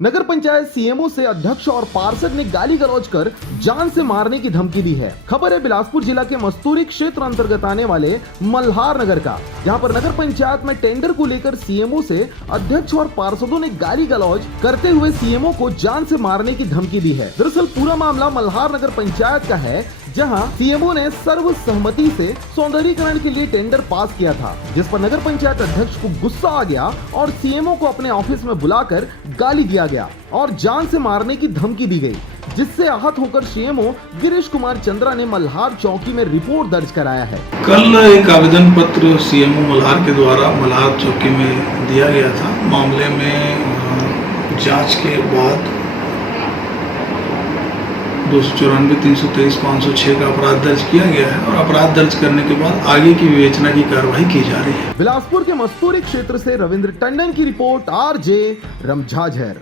नगर panchayat CMO से अध्यक्ष और पार्षद ने गाली गलौज कर जान से मारने की धमकी दी है। खबर है बिलासपुर जिला के मस्तूरी क्षेत्र अंतर्गत आने वाले मल्हार नगर का, जहां पर नगर पंचायत में टेंडर को लेकर सीएमओ से अध्यक्ष और पार्षदों ने गाली गलौज करते हुए सीएमओ को जान से मारने की धमकी दी है। दरअसल पूरा मामला मल्हार नगर पंचायत का है, जहां सीएमओ ने सर्वसहमति से सौंदर्यीकरण के लिए टेंडर पास किया था, जिस पर नगर पंचायत अध्यक्ष को गुस्सा आ गया और सीएमओ को अपने ऑफिस में बुलाकर गाली दिया गया और जान से मारने की धमकी दी गई, जिससे आहत होकर सीएमओ गिरीश कुमार चंद्रा ने मल्हार चौकी में रिपोर्ट दर्ज कराया है। कल एक आवेदन पत्र सीएमओ मल्हार के द्वारा मल्हार चौकी में दिया गया था। मामले में जांच के बाद 294, 323, 506 का अपराध दर्ज किया गया है और अपराध दर्ज करने के बाद आगे की विवेचना की कार्रवाई की जा रही है। बिलासपुर के मस्तूरी क्षेत्र से रविंद्र टंडन की रिपोर्ट, RJ रमझाझर।